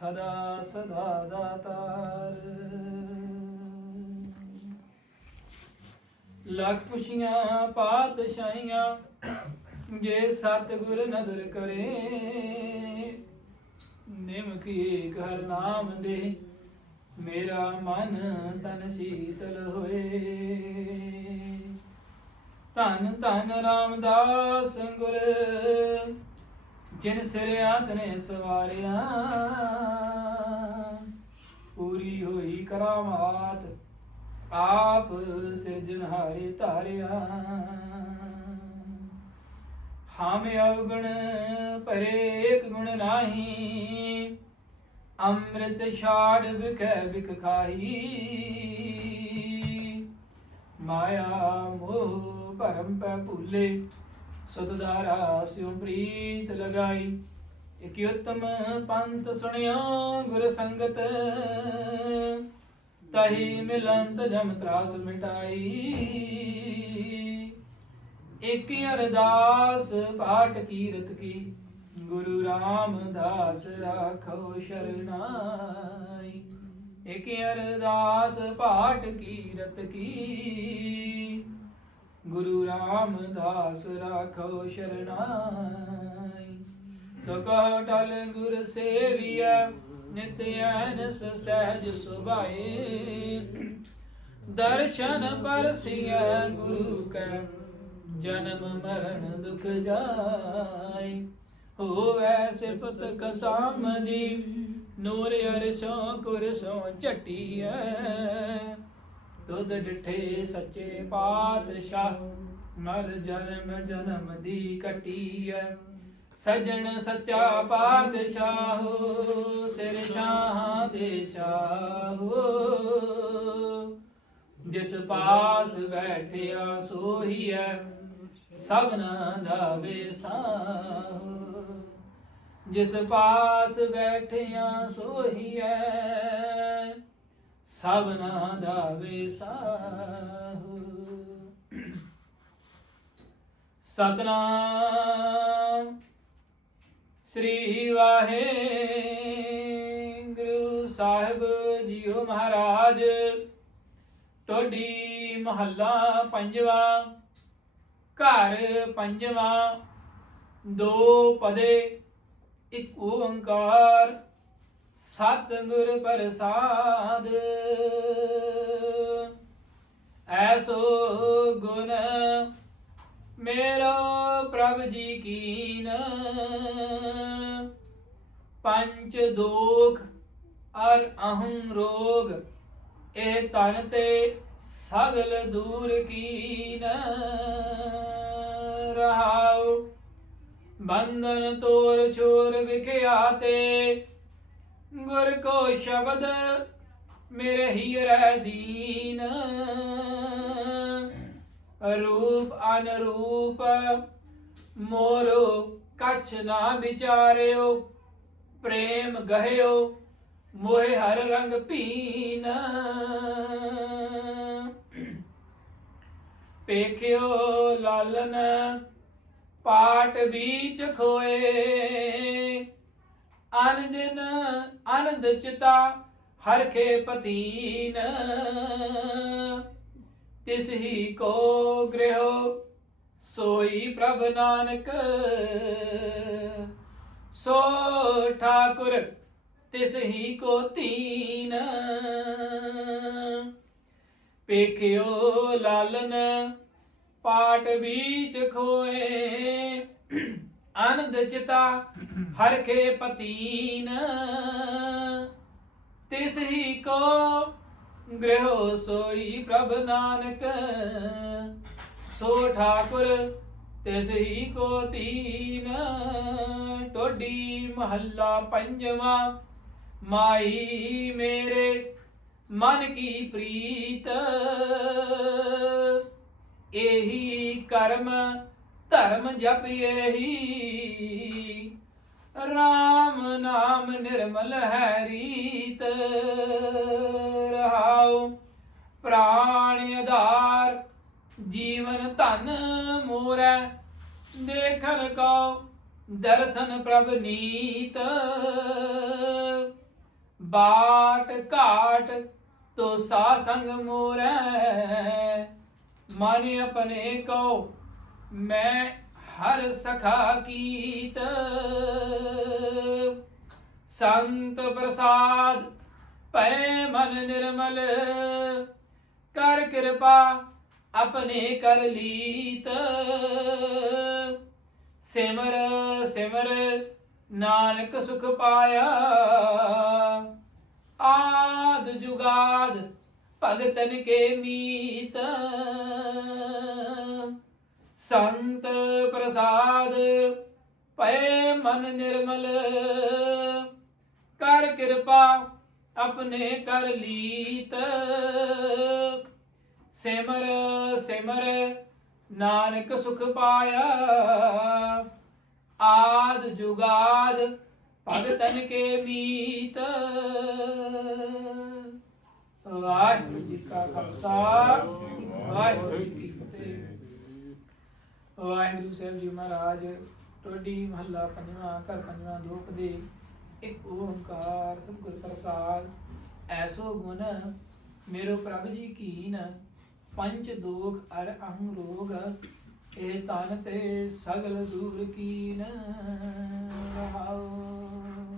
ਸਦਾ ਸਦਾ ਦਾਤਾਰ। ਲੱਖ ਖੁਸ਼ੀਆਂ ਪਾਤਸ਼ਾਹੀਆਂ, ਜੇ ਸਤਿਗੁਰ ਨਦਰ ਕਰੇ, ਨਿਮਕੀ ਘਰ ਨਾਮ ਦੇ, ਮੇਰਾ ਮਨ ਤਨ ਸ਼ੀਤਲ ਹੋਏ। ਧੰਨ ਧੰਨ ਰਾਮਦਾਸ ਗੁਰ ਜਿਨ ਸਿਰਿਆ ਤਨੇ ਸਵਾਰਿਆ। ਪੂਰੀ ਹੋਈ ਕਰਾਮਾਤ, ਆਪ ਸਿਰਜਣਹਾਰੇ ਧਾਰਿਆ। ਹਾਮੇ ਅਵਗੁਣ ਪਰੇਕ ਗੁਣ ਨਾਹੀ, ਅੰਮ੍ਰਿਤ ਛਾੜ ਵਿਖੈ ਵਿਖ ਖਾਈ ਮਾਇਆ ਮੋਹ ਭਰਮ ਪੈ ਭੁੱਲੇ ਸੁਤਦਾਰਾ ਸਿਉ ਪ੍ਰੀਤ ਲਗਾਈ। ਇਕ ਉਤਮ ਪੰਥ ਸੁਣਿਆ ਗੁਰ ਸੰਗਤ। ਤਹੀ ਮਿਲੰਤ ਜਮ ਤਰਾਸ ਮਿਟਾਈ। ਇਕ ਅਰਦਾਸ ਪਾਠ ਕੀਰਤ ਕੀ। ਗੁਰੂ ਰਾਮਦਾਸ ਰਾਖੋ ਸ਼ਰਨਾਈ। ਇਕ ਅਰਦਾਸ ਪਾਠ ਕੀਰਤ ਕੀ। ਗੁਰੂ ਰਾਮਦਾਸ ਰਾਖੋ ਸ਼ਰਨਾਈ। ਸੋ ਕਹੋ ਟਲ ਗੁਰ ਸੇਵੀਐ, ਨਿਤ ਐਨਸ ਸਹਿਜ ਸੁਭਾਏ। ਦਰਸ਼ਨ ਪਰਸਿਐ ਗੁਰੂ ਕੈ, ਜਨਮ ਮਰਨ ਦੁਖ ਜਾਈ ਹੋਵੈ ਸਿਫਤ ਕਸਾਮ ਦੀ ਨੂਰ ਅਰਸ਼ੋਂ ਕੁਰਸ਼ੋਂ ਝਟੀਐ। ਤੁਧ ਡਿਠੇ ਸੱਚੇ ਪਾਤਸ਼ਾਹ ਮਰ ਜਨਮ ਜਨਮ ਦੀ ਕਟੀਐ ਸਜਣ ਸੱਚਾ ਪਾਤਸ਼ਾਹ, ਸਿਰ ਸ਼ਾਹਾਂ ਦੇ ਸ਼ਾਹ ਜਿਸ ਪਾਸ ਬੈਠਿਆ ਸੋਹੀਐ ਸਭਨਾ ਦਾ ਵੇਸਾਹੋ ਜਿਸ ਪਾਸ ਬੈਠਿਆ ਸੋਹੀਐ ਸਭਨਾ ਦਾ ਵੇਸਾਹੋ ਸਤਨਾਮ ਸ੍ਰੀ ਵਾਹਿਗੁਰੂ ਸਾਹਿਬ ਜੀਓ ਮਹਾਰਾਜ। ਟੋਡੀ ਮਹੱਲਾ ਪੰਜਵਾ, ਘਰ ਪੰਜਵਾ, ਦੋ ਪਦੇ, ਇੱਕ ਓੰਕਾਰ ਸਤਿਗੁਰ ਪ੍ਰਸਾਦ। ਐਸੋ ਗੁਣ ਮੇਰਾ ਪ੍ਰਭ ਜੀ ਕੀਨ। ਪੰਚ ਦੋਖ ਅਰ ਅਹੰ ਰੋਗ, ਇਹ ਤਨ ਤੇ ਸਗਲ ਦੂਰ ਕੀਨ। ਰਹਾਉ ਬੰਧਨ ਤੋਰ ਛੋਰ ਵਿਖਿਆ ਤੇ ਗੁਰ ਕੋ ਸ਼ਬਦ ਮੇਰੇ ਹੀਰੇ ਦੀਨ। ਰੂਪ ਅਨਰੂਪ, ਮੋਰੋ ਕਛ ਨਾ ਵਿਚਾਰਿਓ, ਪ੍ਰੇਮ ਗਹਿਓ, ਮੋਹਿ ਹਰ ਰੰਗ ਪੀਨ ਪੇਖਿਓ ਲਾਲਨ ਪਾਟ ਵਿੱਚ ਖੋਏ ਅਨ ਦਿਨ ਆਨੰਦ ਚਿਤਾ ਹਰਖੇ ਪਤੀਨ। ਤਿਸ ਹੀ ਕੋ ਗ੍ਰਹਿ ਸੋਈ ਪ੍ਰਭ ਨਾਨਕ। ਸੋ ਠਾਕੁਰ, ਤਿਸ ਹੀ ਕੋ ਤੀਨ। ਪੇਖਿਓ ਲਾਲਨ ਪਾਟ ਵਿੱਚ ਖੋਏ। ਆਨੰਦ ਚਿਤਾ ਹਰਖੇ ਪਤੀਨ, ਤਿਸ ਹੀ ਕੋ ਗ੍ਰਹਿ ਸੋਈ ਪ੍ਰਭ ਨਾਨਕ। ਸੋ ਠਾਕੁਰ, ਤਿਸ ਹੀ ਕੋ ਤੀਨ, ਟੋਡੀ ਮਹੱਲਾ ਪੰਜਵਾ। ਮਾਈ ਮੇਰੇ, ਮਨ ਕੀ ਪ੍ਰੀਤ। ਇਹੀ ਕਰਮ ਧਰਮ ਜਪ ਜਪਿਏਹੀ ਰਾਮ ਨਾਮ ਨਿਰਮਲ ਹੈ ਰੀਤ। ਰਹਾਉ ਪ੍ਰਾਣ ਆਧਾਰ, ਜੀਵਨ ਧਨ ਮੋਰੈ। ਦੇਖਣ ਕੋ ਦਰਸ਼ਨ ਪ੍ਰਭ ਨੀਤ। ਬਾਟ ਘਾਟ ਤੋ ਸਾ ਸੰਗ ਮੋਰੈ। ਮਨ ਆਪਣੇ ਕੋ ਮੈਂ ਹਰ ਸਖਾ ਕੀਤ। ਸੰਤ ਪ੍ਰਸਾਦ ਪੈ ਮਨ ਨਿਰਮਲ, ਕਰ ਕਿਰਪਾ ਆਪਣੇ ਕਰ ਲੀਤ। ਸਿਮਰ ਸਿਮਰ ਨਾਨਕ ਸੁਖ ਪਾਇਆ। ਆਦ ਜੁਗਾਦ ਭਗਤਨ ਕੇ ਮੀਤ। ਸੰਤ ਪ੍ਰਸਾਦ ਪਏ ਮਨ ਨਿਰਮਲ। ਕਰ ਕਿਰਪਾ ਆਪਣੇ ਕਰ ਲੀਤ। ਸਿਮਰ ਸਿਮਰ, ਨਾਨਕ ਸੁਖ ਪਾਇਆ। ਆਦ ਜੁਗਾਦ ਭਗਤਨ ਕੇ ਮੀਤ। ਵਾਹਿਗੁਰੂ ਜੀ ਕਾ ਖਾਲਸਾ, ਵਾਹਿਗੁਰੂ ਜੀ ਵਾਹਿਗੁਰੂ ਸਾਹਿਬ ਜੀ ਮਹਾਰਾਜ, ਟੋਡੀ ਮਹੱਲਾ ਪੰਜਵਾਂ, ਘਰ ਪੰਜਵਾਂ ਲੋਕ ਦੇ ਇੱਕ ਓੰਕਾਰ ਸਤਿਗੁਰ ਪ੍ਰਸਾਦ। ਐਸੋ ਗੁਣ ਮੇਰੋ ਪ੍ਰਭ ਜੀ ਕੀਨ ਪੰਚ ਦੋਖ ਅਰ ਅਹੰ ਰੋਗ, ਇਹ ਤਨ ਤੇ ਸਗਲ ਦੂਰ ਕੀਨ ਰਹਾਉ।